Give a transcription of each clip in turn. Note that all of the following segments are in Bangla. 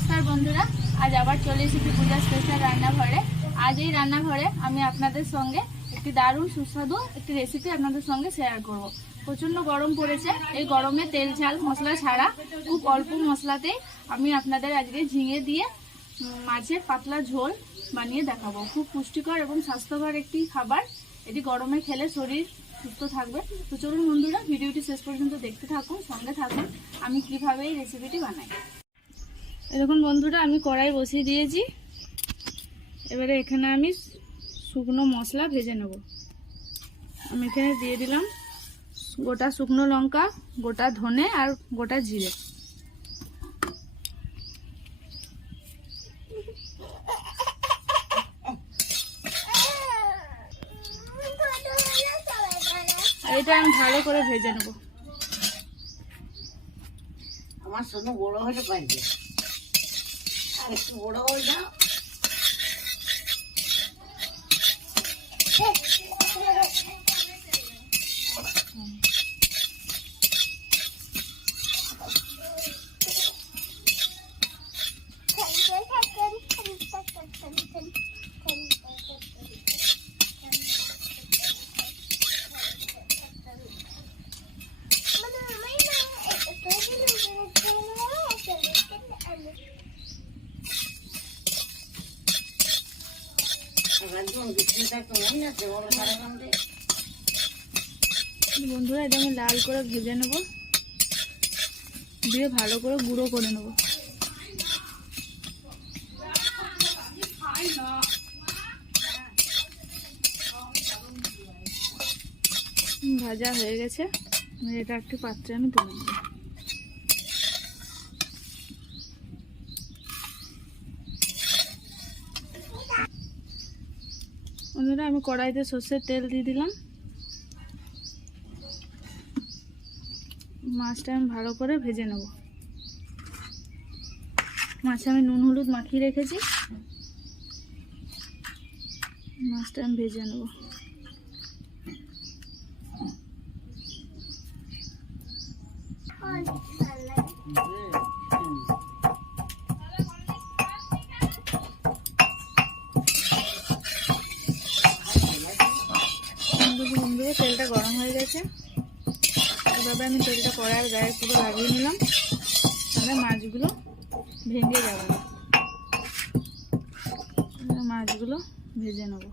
নমস্কার বন্ধুরা, আজ আবার চলে এসেছি পূজা স্পেশাল রান্নাঘরে। আজ এই রান্নাঘরে আমি আপনাদের সঙ্গে একটি দারুণ সুস্বাদু একটি রেসিপি আপনাদের সঙ্গে শেয়ার করব। প্রচণ্ড গরম পড়েছে, এই গরমে তেল ঝাল মশলা ছাড়া খুব অল্প মশলাতেই আমি আপনাদের আজকে ঝিঙে দিয়ে মাছের পাতলা ঝোল বানিয়ে দেখাবো। খুব পুষ্টিকর এবং স্বাস্থ্যকর একটি খাবার, এটি গরমে খেলে শরীর সুস্থ থাকবে। তো চলুন বন্ধুরা, ভিডিওটি শেষ পর্যন্ত দেখতে থাকুন, সঙ্গে থাকুন আমি কিভাবে এই রেসিপিটি বানাই। দেখুন বন্ধুরা, আমি কড়াই বসিয়ে দিয়েছি। এবারে এখানে আমি শুকনো মশলা ভেজে নেব। আমি এখানে দিয়ে দিলাম গোটা শুকনো লঙ্কা, গোটা ধনে আর গোটা জিরে। এটা আমি ভালো করে ভেজে নেব। আমার শুধু বড় হলে পারবে, আর একটু বড় হয়ে যাও। বন্ধুরা, এটা আমি লাল করে ভেজে নেব, দিয়ে ভালো করে গুঁড়ো করে নেব। ভাজা হয়ে গেছে, এটা একটি পাত্রে আমি তুলে নেব। বন্ধুরা, আমি কড়াইতে সর্ষের তেল দিয়ে দিলাম। মাছটা আমি ভালো করে ভেজে নেব। মাছে আমি নুন হলুদ মাখিয়ে রেখেছি, মাছটা আমি ভেজে নেব। বন্ধুরা, তেলটা গরম হয়ে গেছে। এভাবে আমি তেলটা কড়াইয়ের গায়ে পুরো লাগিয়ে নিলাম, তাহলে মাছগুলো ভেঙে যাবে না। মাছগুলো ভেজে নেব।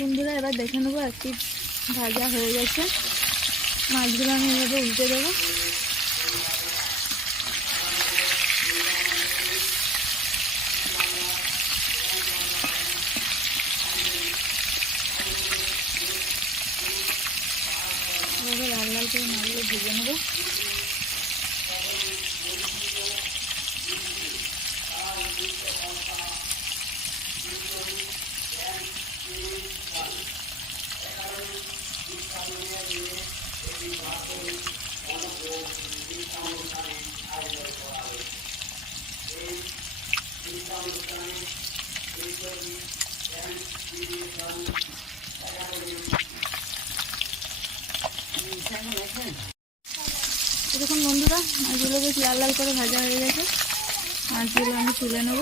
বন্ধুরা, এবার দেখে নেবো একটি ভাজা হয়ে গেছে। মাছগুলো আমি এভাবে উল্টে দেবো। এভাবে লাল লাল করে মাছগুলো ভেজে নেবো। দেখুন বন্ধুরা, মাছগুলো বেশ লাল লাল করে ভাজা হয়ে গেছে। মাছগুলো আমি তুলে নেব।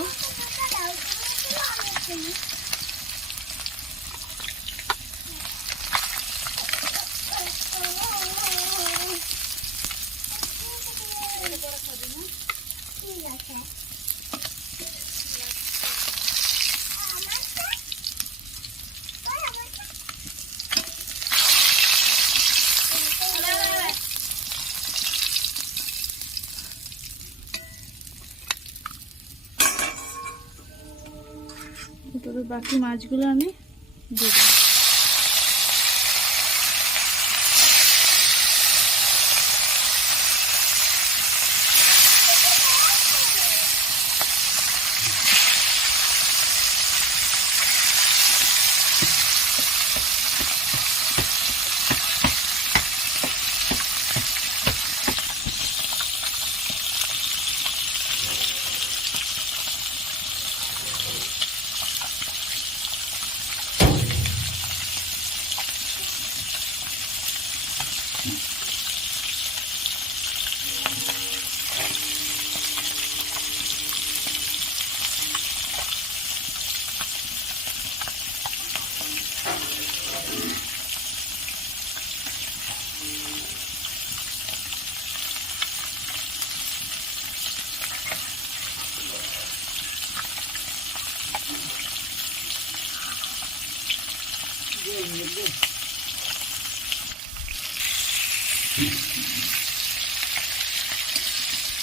এবার বাকি মাছগুলো আমি দিয়ে দেবো।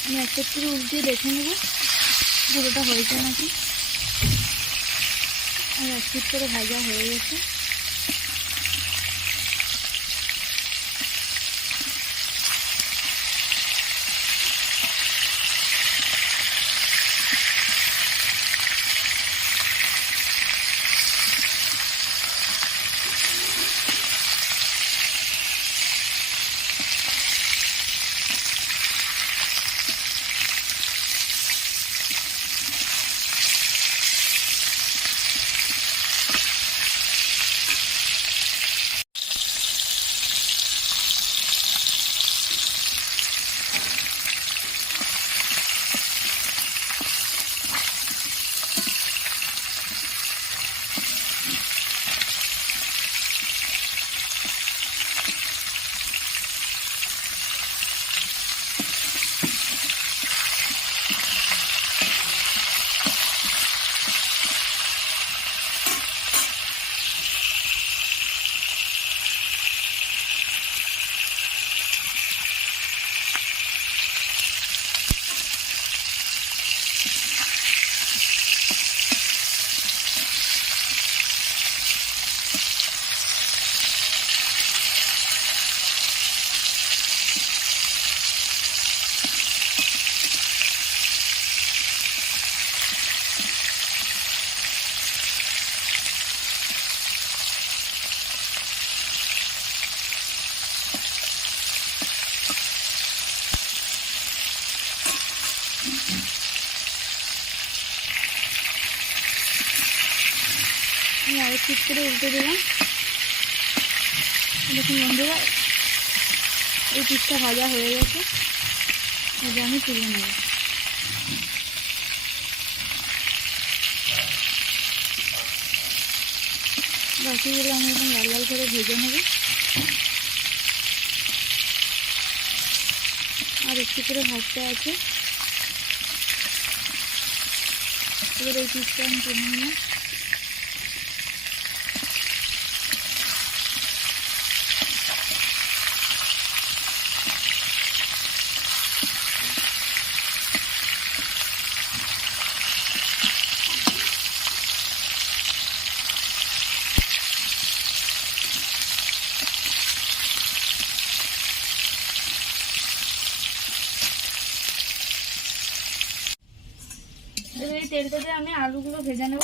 আমি একটা করে উল্টিয়ে দেখে নেব পুরোটা হয়েছে নাকি। আর এক পিট করে ভাজা হয়ে গেছে। আমি আরেক পিট করে উল্টে দিলাম। দেখুন বন্ধুরা, এই পিঠটা ভাজা হয়ে গেছে। এটা আমি তুলে নেব। বাকিগুলো আমি এখন লাল লাল করে ভেজে নেব। আর একটু করে ভাজতে আছে। এবার এই পিঠটা আমি তুলে নিলাম। এবার এই তেলটা দিয়ে আমি আলুগুলো ভেজে নেব।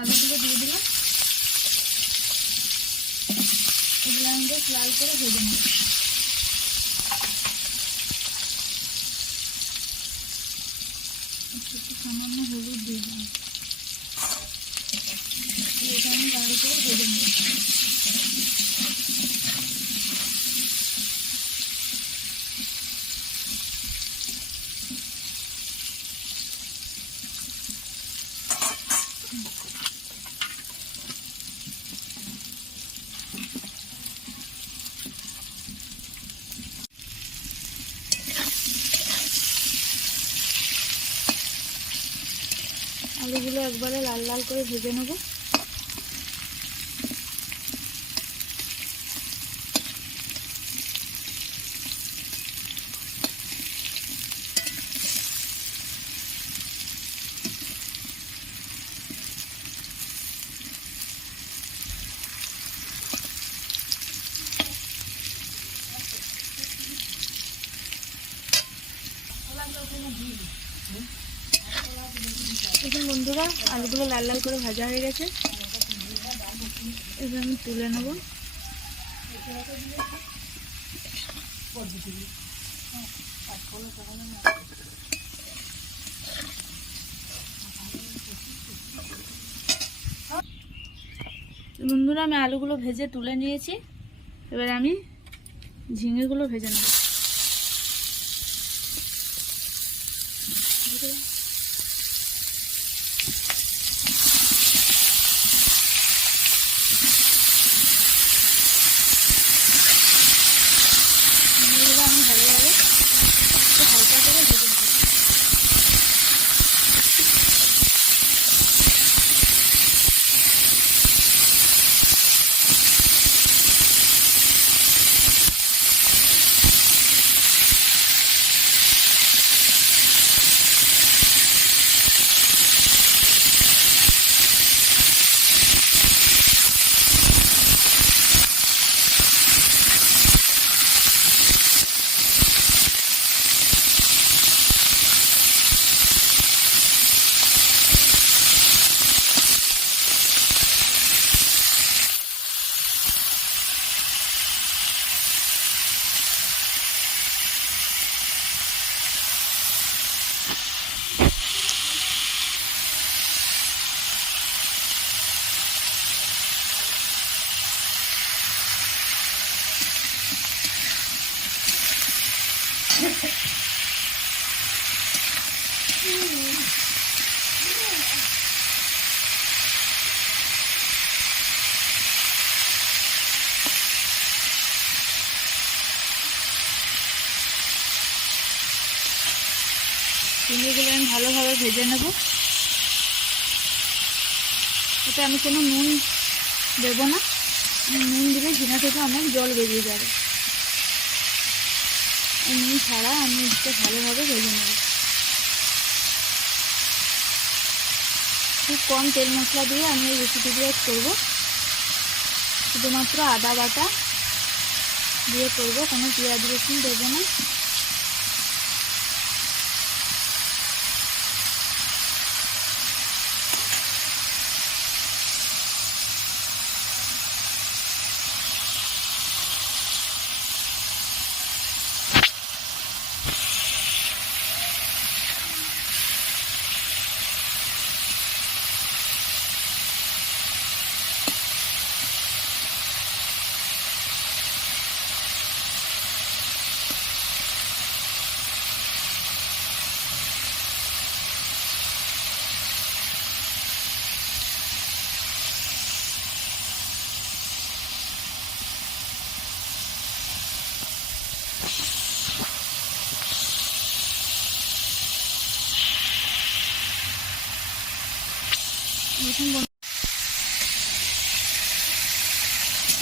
আলুগুলো দিয়ে দিলাম। এগুলো আমি বেশ লাল করে ভেজে নেব। একটু সামান্য হলুদ দিয়ে দিলাম। এটা আমি গাঢ় করে ভেজে নেব। আলুগুলো একবারে লাল লাল করে ভেজে নেব। বন্ধুরা, আলুগুলো লাল লাল করে ভাজা হয়ে গেছে, এবার আমি তুলে নেব। বন্ধুরা, আমি আলুগুলো ভেজে তুলে নিয়েছি, এবার আমি ঝিঙেগুলো ভেজে নেব। ঝিঙেগুলো আমি ভালোভাবে একটু হালকা করে ভেজে নেব। ঝিঙেগুলো আমি ভালোভাবে ভেজে নেব। এতে আমি কোনো নুন দেব না, নুন দিলে ঝিঙে থেকে অনেক জল বেরিয়ে যাবে। নুন ছাড়া আমি একটু ভালোভাবে ভেজে নেব। খুব কম তেল মশলা দিয়ে আমি এই রেসিপিটি করবো, শুধুমাত্র আদা বাটা দিয়ে করবো, কোনো পেঁয়াজ রসুন দেবো না।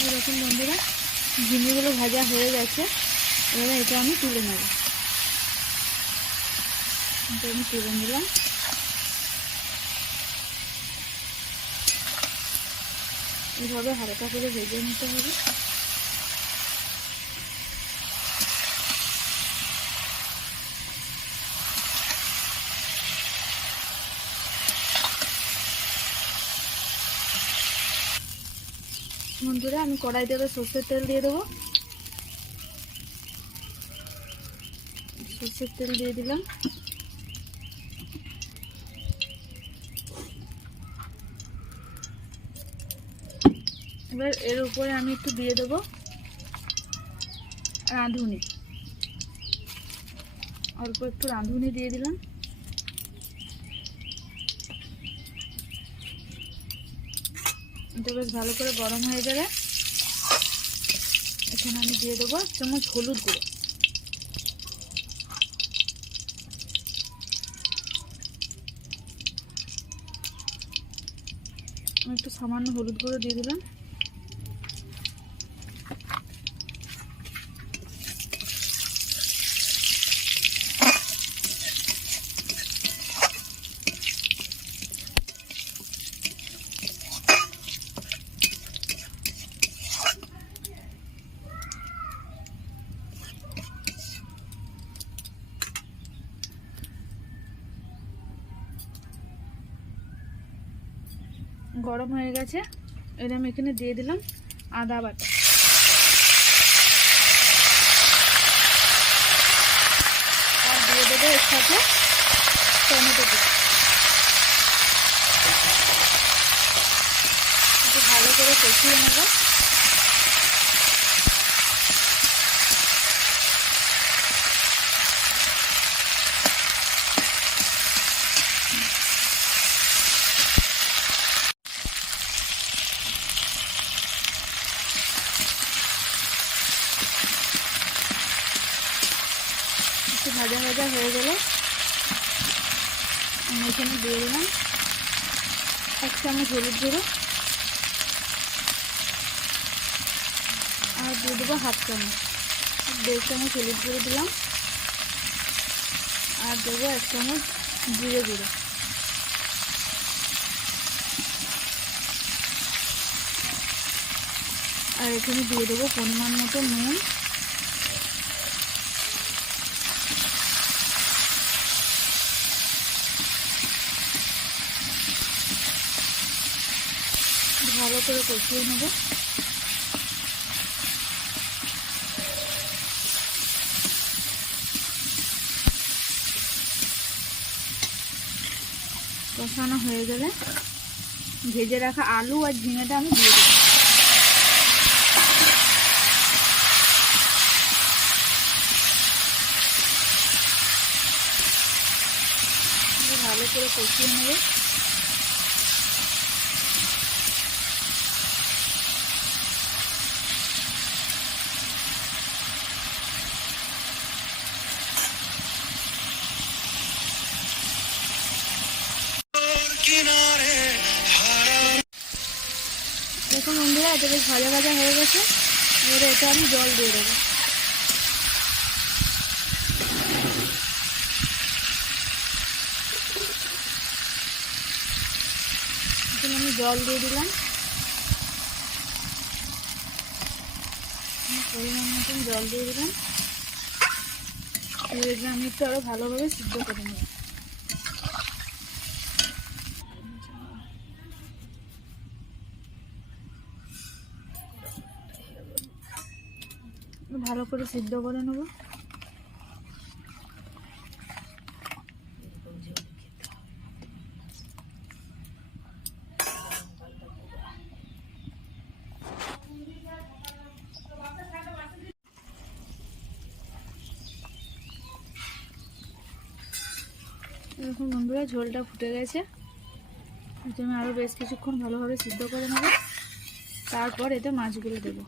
এরকম বন্ধুরা, ঝিঙেগুলো ভাজা হয়ে গেছে, এবারে এটা আমি তুলে নেব। এটা আমি তুলে নিলাম। এইভাবে হালকা করে ভেজে নিতে হবে। বন্ধুরা, আমি কড়াইতে এবার সর্ষের তেল দিয়ে দেবো। সর্ষের তেল দিয়ে দিলাম। এবার এর উপরে আমি একটু দিয়ে দেবো রাঁধুনি, অল্প একটু রাঁধুনি দিয়ে দিলাম। এটা বেশ ভালো করে গরম হয়ে যাবে। এখানে আমি দিয়ে দেবো 1 চামচ হলুদ গুঁড়ো। আমি একটু সামান্য হলুদ গুঁড়ো দিয়ে দিলাম। গরম হয়ে গেছে, এবার আমি এখানে দিয়ে দিলাম আদা বাটা। আর দিয়ে দেবো এর সাথে টমেটো কুচি। একটু ভালো করে কষিয়ে নেব। একটু ভাজা ভাজা হয়ে গেলে আমি এখানে দিয়ে দিলাম 1 চামচ হলুদ গুঁড়ো, আর দিয়ে দেবো 1/2 চামচ, 1.5 চামচ হলুদ গুঁড়ো দিলাম, আর দেবো 1 চামচ জিরে গুঁড়ো। আর এখানে দিয়ে দেবো পরিমাণ মতো নুন, ভালো করে কষিয়ে নেব। কষানো হয়ে গেলে ভেজে রাখা আলু আর ঝিঙেটা আমি দিয়ে দেবো। ভালো করে কষিয়ে নেব। দেখুন বন্ধুরা, এটা বেশ ভাজা ভাজা হয়ে গেছে। এবারে এটা আমি জল দিয়ে দেবো। এখন আমি জল দিয়ে দিলাম, পরিমাণ মতন জল দিয়ে দিলাম। এবার আমি একটু আরো ভালোভাবে সিদ্ধ করে নেব। ভালো করে সিদ্ধ করে নেব। এরকম বন্ধুরা ঝোলটা ফুটে গেছে। এটা আমি আরও বেশ কিছুক্ষণ ভালোভাবে সিদ্ধ করে নেব। তারপর এতে মাছগুলো দেবো।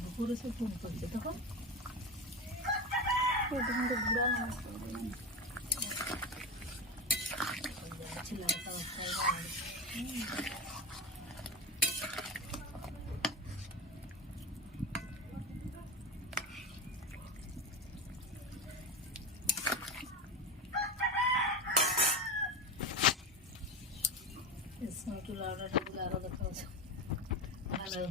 দুপুরে সে ফোন করছে তখন ঘুরা একটু লাউডাটা দিলে আরো দেখা হচ্ছে ভালো।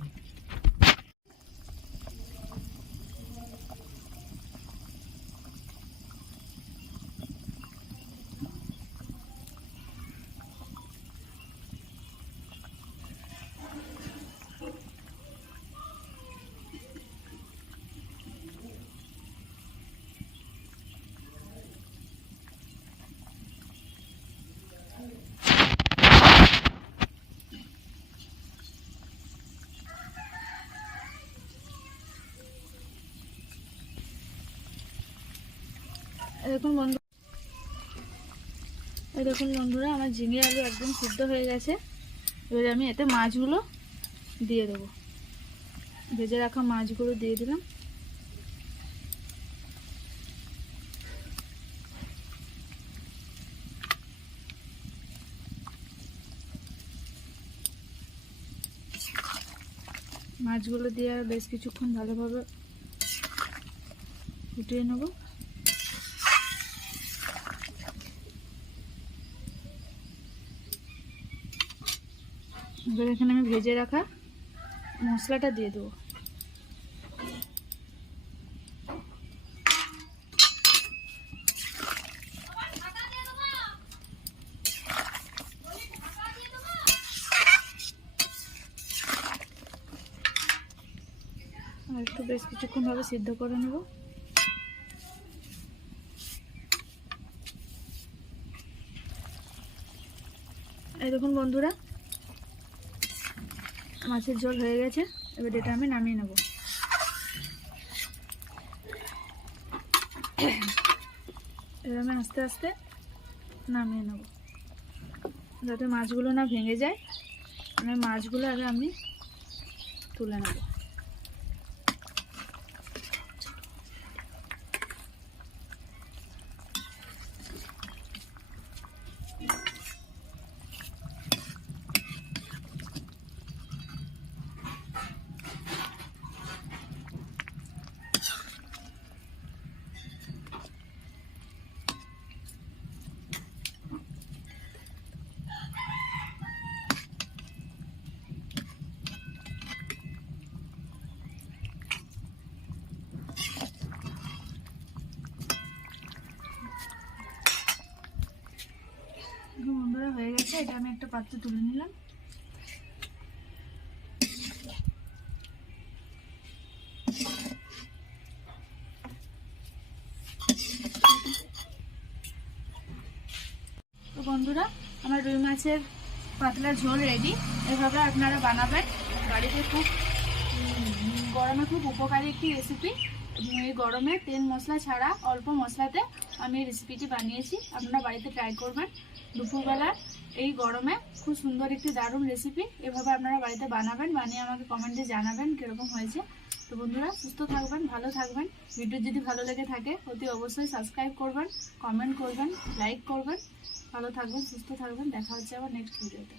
দেখুন বন্ধুরা আমার ঝিঙে আলু একদম সিদ্ধ হয়ে গেছে। এবারে আমি এতে মাছগুলো দিয়ে দেবো। ভেজে রাখা মাছগুলো দিয়ে দিলাম। মাছগুলো দিয়ে আর বেশ কিছুক্ষণ ভালোভাবে ফুটিয়ে নেব। এবার এখানে আমি ভেজে রাখা মশলাটা দিয়ে দেবো। আর একটু বেশ কিছুক্ষণ ভাবে সিদ্ধ করে নেব। এই দেখুন বন্ধুরা, মাছের ঝোল হয়ে গেছে। এবার এটা আমি নামিয়ে নেব। এবার আমি আস্তে আস্তে নামিয়ে নেব, যাতে মাছগুলো না ভেঙে যায়। মানে মাছগুলো আগে আমি তুলে নেব। বন্ধুরা হয়ে গেছে, এটা আমি একটা পাত্রে তুলে নিলাম। তো বন্ধুরা, আমার রুই মাছের পাতলা ঝোল রেডি। এভাবে আপনারা বানাবেন বাড়িতে। খুব গরমে খুব উপকারী একটি রেসিপি। এই গরমে তেল মশলা ছাড়া অল্প মশলাতে আমি এই রেসিপিটি বানিয়েছি। আপনারা বাড়িতে ট্রাই করবেন। দুপুরবেলা এই গরমে খুব সুন্দর একটি দারুণ রেসিপি। এভাবে আপনারা বাড়িতে বানাবেন, বানিয়ে আমাকে কমেন্টে জানাবেন কীরকম হয়েছে। তো বন্ধুরা, সুস্থ থাকবেন, ভালো থাকবেন। ভিডিও যদি ভালো লেগে থাকে অতি অবশ্যই সাবস্ক্রাইব করবেন, কমেন্ট করবেন, লাইক করবেন। ভালো থাকবেন, সুস্থ থাকবেন। দেখা হচ্ছে আবার নেক্সট ভিডিওতে।